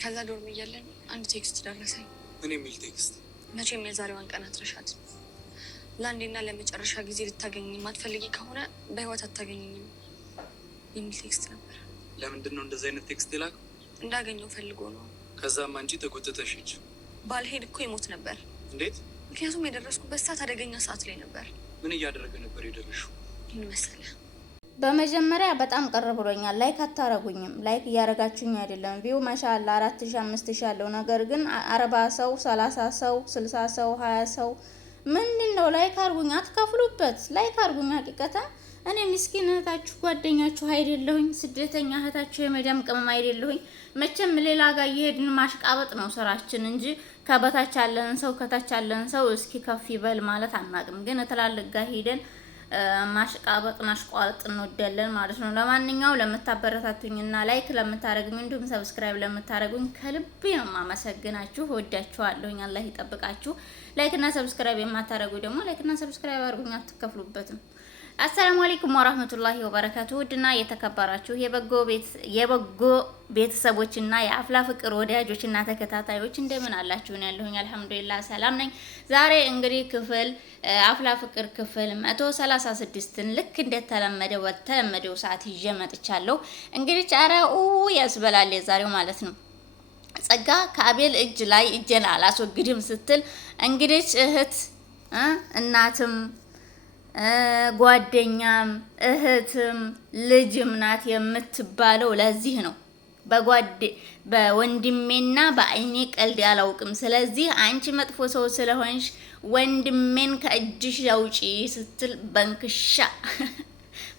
ከዛ ዶርም እያለን አንድ ቴክስት ደረሰኝ። ምን የሚል ቴክስት? መቼም የዛሬዋን ቀን አትረሻት። ለአንዴና ለመጨረሻ ጊዜ ልታገኘኝ የማትፈልጊ ከሆነ በህይወት አታገኘኝም የሚል ቴክስት ነበር። ለምንድን ነው እንደዚህ አይነት ቴክስት የላከው? እንዳገኘው ፈልጎ ነው። ከዛም አንቺ ተጎትተሽ ሂጅ። ባልሄድ እኮ ይሞት ነበር። እንዴት? ምክንያቱም የደረስኩበት ሰዓት አደገኛ ሰዓት ላይ ነበር። ምን እያደረገ ነበር የደረሽው? ምን መሰለህ? በመጀመሪያ በጣም ቅር ብሎኛል። ላይክ አታረጉኝም። ላይክ እያረጋችሁኝ አይደለም። ቪው ማሻአላ 4000 5000 ያለው ነገር ግን 40 ሰው 30 ሰው 60 ሰው 20 ሰው ምንድነው? ላይክ አርጉኝ፣ አትከፍሉበት። ላይክ አርጉኝ። ሀቂቀታ እኔ ምስኪን እህታችሁ ጓደኛችሁ አይደለሁኝ። ስደተኛ እህታችሁ የመዳም ቅመም አይደለሁኝ። መቼም ሌላ ጋር እየሄድን ማሽቃበጥ ነው ስራችን እንጂ ከበታች ያለን ሰው ከታች ያለን ሰው እስኪ ከፍ ይበል ማለት አናቅም። ግን ትላልቅ ጋር ሄደን ማሽቃበጥ ማሽቋልጥ እንወዳለን ማለት ነው። ለማንኛውም ለምታበረታቱኝና ላይክ ለምታረጉኝ እንዲሁም ሰብስክራይብ ለምታረጉኝ ከልቤ ነው ማመሰግናችሁ። ወዳችኋለሁኝ። አላህ ይጠብቃችሁ። ላይክ እና ሰብስክራይብ የማታረጉ ደግሞ ላይክ እና ሰብስክራይብ አድርጉኝ፣ አትከፍሉበትም። አሰላሙ አለይኩም ወራህመቱላሂ ወበረካቱ። ውድና የተከበራችሁ የበጎ ቤተሰቦችና የአፍላ ፍቅር ወዳጆችና ተከታታዮች እንደምን አላችሁ? ነው ያለሁኝ። አልሐምዱሊላህ ሰላም ነኝ። ዛሬ እንግዲህ ክፍል አፍላ ፍቅር ክፍል 136ን ልክ እንደተለመደው በተለመደው ሰዓት ይዤ መጥቻለሁ። እንግዲህ ጫራኡ ያስበላል የዛሬው ማለት ነው። ጸጋ ከአቤል እጅ ላይ እጄን አላስወግድም ስትል እንግዲህ እህት እናትም ጓደኛም እህትም ልጅም ናት የምትባለው ለዚህ ነው። በወንድሜና በአይኔ ቀልድ አላውቅም። ስለዚህ አንቺ መጥፎ ሰው ስለሆንሽ ወንድሜን ከእጅሽ አውጪ ስትል በንክሻ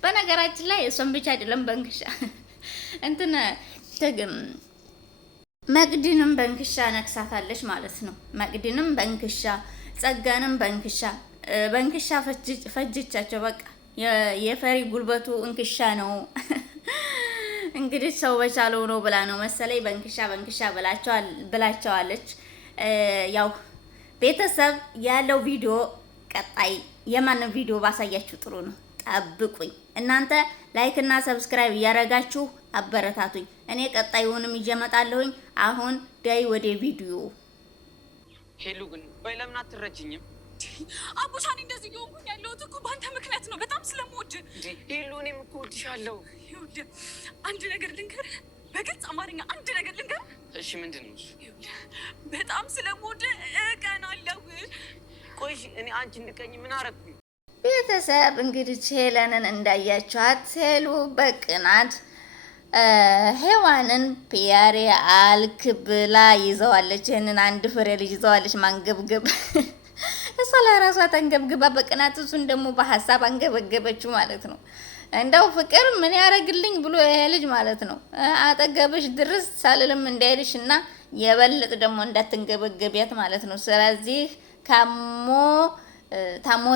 በነገራችን ላይ እሷን ብቻ አይደለም በንክሻ እንትን መቅድንም በንክሻ ነክሳታለች ማለት ነው። መቅድንም በንክሻ ጸጋንም በንክሻ ፈጅቻቸው። በቃ የፈሪ ጉልበቱ እንክሻ ነው። እንግዲህ ሰው በቻለው ነው ብላ ነው መሰለኝ በንክሻ ብላቸዋለች። ያው ቤተሰብ ያለው ቪዲዮ ቀጣይ የማንን ቪዲዮ ባሳያችሁ ጥሩ ነው። ጠብቁኝ። እናንተ ላይክ እና ሰብስክራይብ እያረጋችሁ አበረታቱኝ። እኔ ቀጣዩንም ይጀመጣለሁኝ። አሁን ዳይ ወደ ቪዲዮ። ሄሉ ግን ወይ ለምን አትረጅኝም? አቡሻን እንደዚህ እየሆንኩኝ ያለሁት እኮ በአንተ ምክንያት ነው። በጣም ስለምወድ ሄሉ፣ እኔም እኮ እወድሻለሁ። ይኸውልህ አንድ ነገር ልንገርህ፣ በግልጽ አማርኛ አንድ ነገር ልንገርህ። እሺ፣ ምንድን ነው እሱ? በጣም ስለምወድ እቀናለሁ። ቆይ እኔ አንቺ እንድቀኝ ምን አረግኩኝ? ቤተሰብ እንግዲህ ሄለንን እንዳያችኋት ሄሉ በቅናት ሄዋንን ፒያሬ አልክ ብላ ይዘዋለች። ይህንን አንድ ፍሬ ልጅ ይዘዋለች። ማንገብገብ እሷ ለራሷ ተንገብግባ በቅናት እሱን ደግሞ በሀሳብ አንገበገበችው ማለት ነው። እንደው ፍቅር ምን ያደርግልኝ ብሎ ይሄ ልጅ ማለት ነው አጠገብሽ ድርስ ሳልልም እንዳይልሽ እና የበለጥ ደግሞ እንዳትንገበገቢያት ማለት ነው። ስለዚህ ታሞ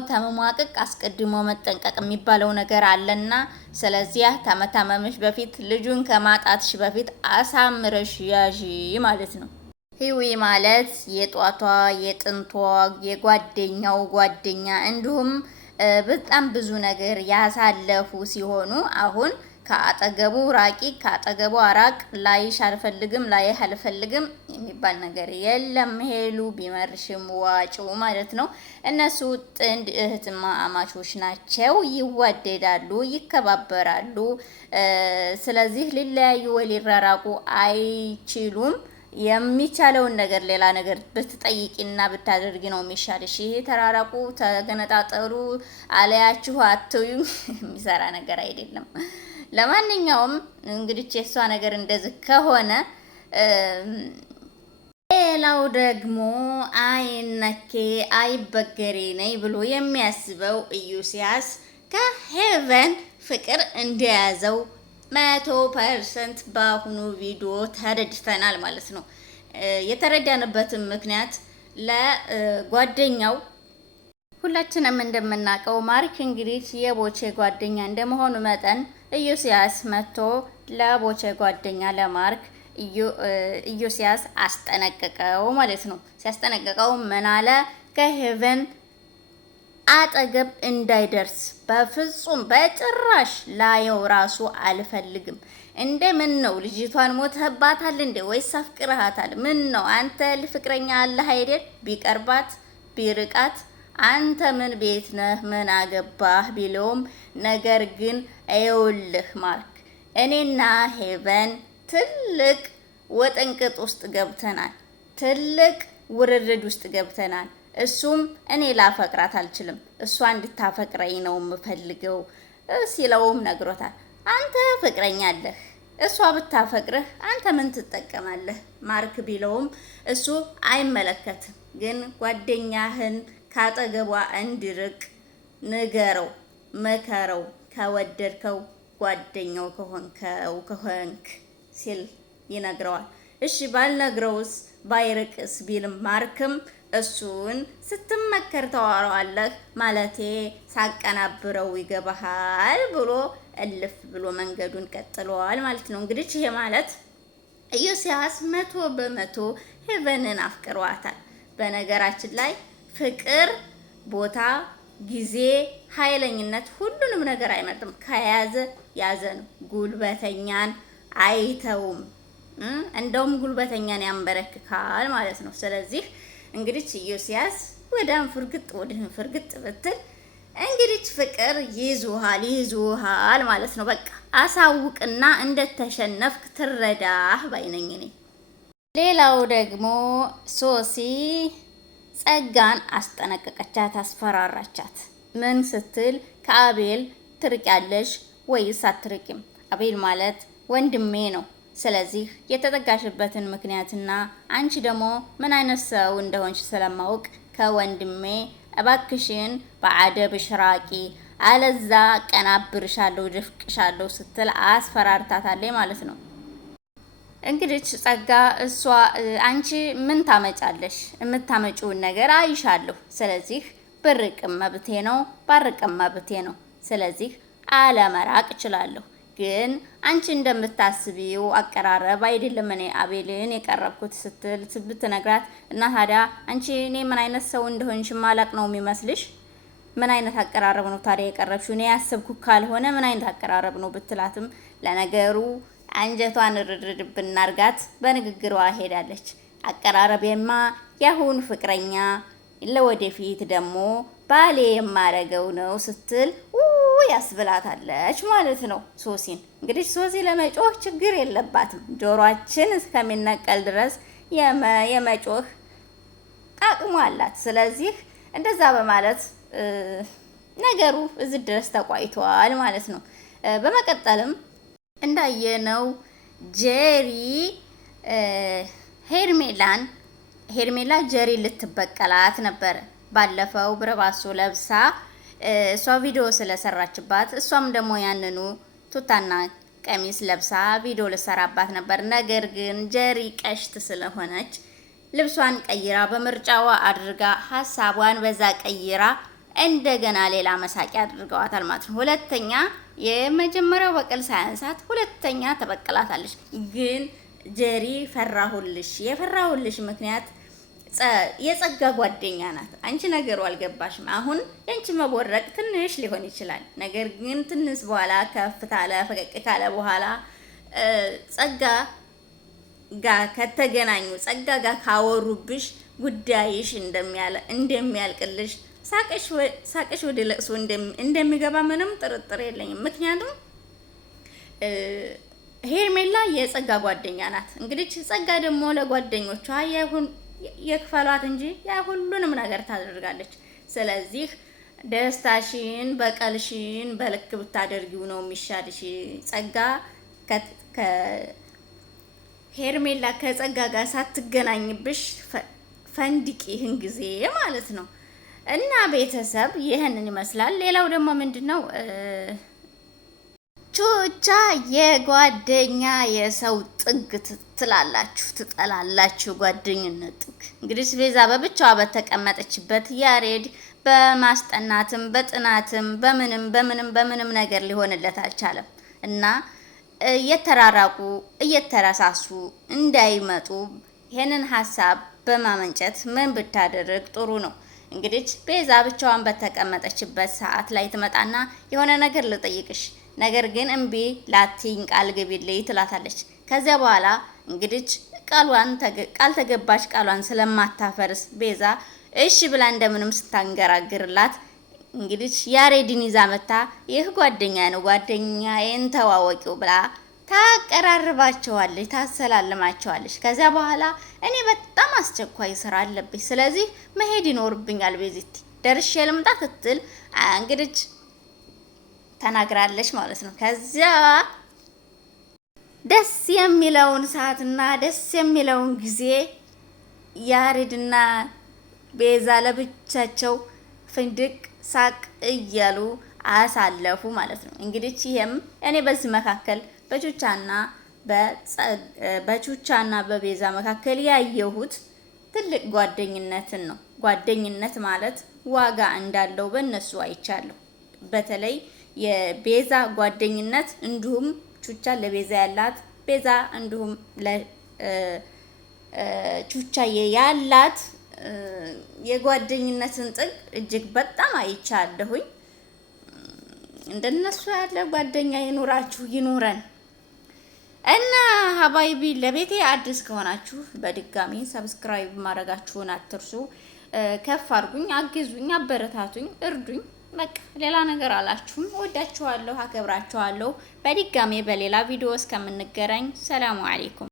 ተመሟቅቅ አስቀድሞ መጠንቀቅ የሚባለው ነገር አለና ስለዚህ ተመታመምሽ በፊት ልጁን ከማጣትሽ በፊት አሳምረሽ ያዢ ማለት ነው። ህዊ ማለት የጧቷ የጥንቷ የጓደኛው ጓደኛ እንዲሁም በጣም ብዙ ነገር ያሳለፉ ሲሆኑ አሁን ከአጠገቡ ራቂ ከአጠገቡ አራቅ፣ ላይሽ አልፈልግም ላይህ አልፈልግም የሚባል ነገር የለም። ሄሉ ቢመርሽም ዋጭው ማለት ነው። እነሱ ጥንድ እህትማማቾች ናቸው። ይዋደዳሉ፣ ይከባበራሉ። ስለዚህ ሊለያዩ ወይ ሊራራቁ አይችሉም። የሚቻለውን ነገር ሌላ ነገር ብትጠይቂና ብታደርጊ ነው የሚሻልሽ። ይሄ ተራራቁ ተገነጣጠሩ አለያችሁ አትዩ የሚሰራ ነገር አይደለም። ለማንኛውም እንግዲህ የሷ ነገር እንደዚህ ከሆነ ሌላው ደግሞ አይነኬ አይበገሬ ነኝ ብሎ የሚያስበው ኢዮስያስ ከሄቨን ፍቅር እንደያዘው 100% በአሁኑ ቪዲዮ ተረድተናል ማለት ነው። የተረዳንበትም ምክንያት ለጓደኛው ሁላችንም እንደምናውቀው ማርክ እንግዲህ የቦቼ ጓደኛ እንደመሆኑ መጠን ኢዮስያስ መጥቶ ለቦቼ ጓደኛ ለማርክ ኢዮስያስ አስጠነቀቀው ማለት ነው። ሲያስጠነቀቀው ምን አለ? ከሄቨን አጠገብ እንዳይደርስ በፍጹም በጭራሽ ላየው ራሱ አልፈልግም። እንደ ምን ነው ልጅቷን ሞተባታል እንዴ ወይስ አፍቅረሃታል? ምን ነው አንተ ፍቅረኛ አለህ አይደል? ቢቀርባት ቢርቃት አንተ ምን ቤት ነህ ምን አገባህ ቢለውም፣ ነገር ግን አይውልህ ማርክ እኔና ሄቨን ትልቅ ወጥንቅጥ ውስጥ ገብተናል። ትልቅ ውርርድ ውስጥ ገብተናል። እሱም እኔ ላፈቅራት አልችልም፣ እሷ እንድታፈቅረኝ ነው የምፈልገው ሲለውም ነግሮታል። አንተ ፍቅረኛ አለህ፣ እሷ ብታፈቅርህ አንተ ምን ትጠቀማለህ ማርክ ቢለውም፣ እሱ አይመለከትም፣ ግን ጓደኛህን ካጠገቧ እንዲርቅ ንገረው፣ መከረው፣ ከወደድከው ጓደኛው ከሆንክ ሲል ይነግረዋል። እሺ ባልነግረውስ ባይርቅስ ቢልም ማርክም እሱን ስትመከር ተዋረዋለህ ማለቴ ሳቀናብረው ይገባሃል ብሎ እልፍ ብሎ መንገዱን ቀጥሏል ማለት ነው። እንግዲህ ይሄ ማለት ኢዮስያስ 100% ሄቨንን አፍቅሯታል። በነገራችን ላይ ፍቅር ቦታ፣ ጊዜ፣ ኃይለኝነት ሁሉንም ነገር አይመርጥም። ከያዘ ያዘ ነው። ጉልበተኛን አይተውም። እንደውም ጉልበተኛን ያንበረክካል ማለት ነው። ስለዚህ እንግዲህ ኢዮስያስ ወዳም ፍርግጥ ወደህን ፍርግጥ ብትል እንግዲህ ፍቅር ይዙሃል ማለት ነው። በቃ አሳውቅና እንደተሸነፍክ ትረዳህ ባይነኝ ነኝ። ሌላው ደግሞ ሶሲ ጸጋን አስጠነቀቀቻት፣ አስፈራራቻት። ምን ስትል ከአቤል ትርቂያለሽ ወይስ አትርቂም? አቤል ማለት ወንድሜ ነው። ስለዚህ የተጠጋሽበትን ምክንያትና አንቺ ደግሞ ምን አይነት ሰው እንደሆንሽ ስለማውቅ ከወንድሜ እባክሽን በአደብሽ ራቂ፣ አለዛ ቀናብርሻለሁ፣ ድፍቅሻለሁ ስትል አስፈራርታታለች ማለት ነው። እንግዲህ ጸጋ እሷ አንቺ ምን ታመጫለሽ? የምታመጪውን ነገር አይሻለሁ። ስለዚህ ብርቅም መብቴ ነው፣ ባርቅም መብቴ ነው። ስለዚህ አለመራቅ እችላለሁ። ግን አንቺ እንደምታስቢው አቀራረብ አይደለም እኔ አቤልን የቀረብኩት ስትል ብትነግራት፣ እና ታዲያ አንቺ እኔ ምን አይነት ሰው እንደሆንሽ ማላቅ ነው የሚመስልሽ? ምን አይነት አቀራረብ ነው ታዲያ የቀረብሽው? እኔ ያሰብኩት ካልሆነ ምን አይነት አቀራረብ ነው ብትላትም፣ ለነገሩ አንጀቷን ርድርድ ብናርጋት በንግግሯ ሄዳለች። አቀራረቤማ ያሁን ፍቅረኛ ለወደፊት ደግሞ ባሌ የማረገው ነው ስትል ያስብላታለች ማለት ነው ሶሲን። እንግዲህ ሶሲ ለመጮህ ችግር የለባትም። ጆሮአችን እስከሚነቀል ድረስ የመጮህ አቅሙ አላት። ስለዚህ እንደዛ በማለት ነገሩ እዚህ ድረስ ተቋይቷል ማለት ነው። በመቀጠልም እንዳየነው ጄሪ ሄርሜላ ጀሪ ልትበቀላት ነበር። ባለፈው ብረባሶ ለብሳ እሷ ቪዲዮ ስለሰራችባት እሷም ደግሞ ያንኑ ቱታና ቀሚስ ለብሳ ቪዲዮ ልሰራባት ነበር። ነገር ግን ጀሪ ቀሽት ስለሆነች ልብሷን ቀይራ በምርጫዋ አድርጋ ሀሳቧን በዛ ቀይራ እንደገና ሌላ መሳቂያ አድርገዋታል ማለት ነው። ሁለተኛ የመጀመሪያው በቀል ሳያንሳት ሁለተኛ ተበቅላታለች። ግን ጀሪ የፈራሁልሽ ምክንያት የጸጋ ጓደኛ ናት። አንቺ ነገሩ አልገባሽም። አሁን ያንቺ መቦረቅ ትንሽ ሊሆን ይችላል። ነገር ግን ትንሽ በኋላ ከፍ ካለ ፈቀቅ ካለ በኋላ ጸጋ ጋር ከተገናኙ ጸጋ ጋር ካወሩብሽ ጉዳይሽ እንደሚያልቅልሽ ሳቅሽ ወደ ለቅሶ እንደሚገባ ምንም ጥርጥር የለኝም። ምክንያቱም ሄርሜላ የጸጋ ጓደኛ ናት። እንግዲህ ጸጋ ደግሞ ለጓደኞቿ የክፈሏት እንጂ ያ ሁሉንም ነገር ታደርጋለች። ስለዚህ ደስታሽን በቀልሽን በልክ ብታደርጊው ነው የሚሻልሽ። ጸጋ ሄርሜላ ከጸጋ ጋር ሳትገናኝብሽ ፈንድቂ ይህን ጊዜ ማለት ነው። እና ቤተሰብ ይህንን ይመስላል። ሌላው ደግሞ ምንድነው ቹቻ የጓደኛ የሰው ጥግ ትላላችሁ ትጠላላችሁ። ጓደኝነት ጥግ እንግዲህ ቤዛ በብቻዋ በተቀመጠችበት ያሬድ በማስጠናትም በጥናትም በምንም ነገር ሊሆንለት አልቻለም እና እየተራራቁ እየተረሳሱ እንዳይመጡ ይሄንን ሀሳብ በማመንጨት ምን ብታደርግ ጥሩ ነው? እንግዲህ ቤዛ ብቻዋን በተቀመጠችበት ሰዓት ላይ ትመጣና የሆነ ነገር ልጠይቅሽ፣ ነገር ግን እምቢ ላትይኝ ቃል ግቢልኝ ትላታለች። ከዚያ በኋላ እንግዲህ ቃል ተገባች ቃሏን ስለማታፈርስ ቤዛ እሺ ብላ እንደምንም ስታንገራግርላት እንግዲህ ያሬድን ይዛ መታ ይህ ጓደኛ ነው ጓደኛዬን ተዋወቂው ብላ ታቀራርባቸዋለች፣ ታሰላልማቸዋለች። ከዚያ በኋላ እኔ በጣም አስቸኳይ ስራ አለብኝ፣ ስለዚህ መሄድ ይኖርብኛል ቤዚቲ ደርሼ ልምጣ ስትል እንግዲህ ተናግራለች ማለት ነው። ከዚያ ደስ የሚለውን ሰዓትና ደስ የሚለውን ጊዜ ያሬድና ቤዛ ለብቻቸው ፍንድቅ ሳቅ እያሉ አሳለፉ ማለት ነው። እንግዲህ ይሄም እኔ በዚህ መካከል በቹቻና በቤዛ መካከል ያየሁት ትልቅ ጓደኝነትን ነው። ጓደኝነት ማለት ዋጋ እንዳለው በእነሱ አይቻለሁ። በተለይ የቤዛ ጓደኝነት እንዲሁም ቹቻ ለቤዛ ያላት ቤዛ እንዲሁም ለቹቻዬ ያላት የጓደኝነትን ጥግ እጅግ በጣም አይቻለሁኝ። እንደነሱ ያለ ጓደኛ ይኑራችሁ ይኑረን እና ሀባይቢ ለቤቴ አዲስ ከሆናችሁ በድጋሚ ሰብስክራይብ ማድረጋችሁን አትርሱ። ከፍ አድርጉኝ፣ አግዙኝ፣ አበረታቱኝ፣ እርዱኝ። በቃ ሌላ ነገር አላችሁም። ወዳችኋለሁ፣ አከብራችኋለሁ። በድጋሚ በሌላ ቪዲዮ እስከምንገናኝ ሰላሙ አለይኩም።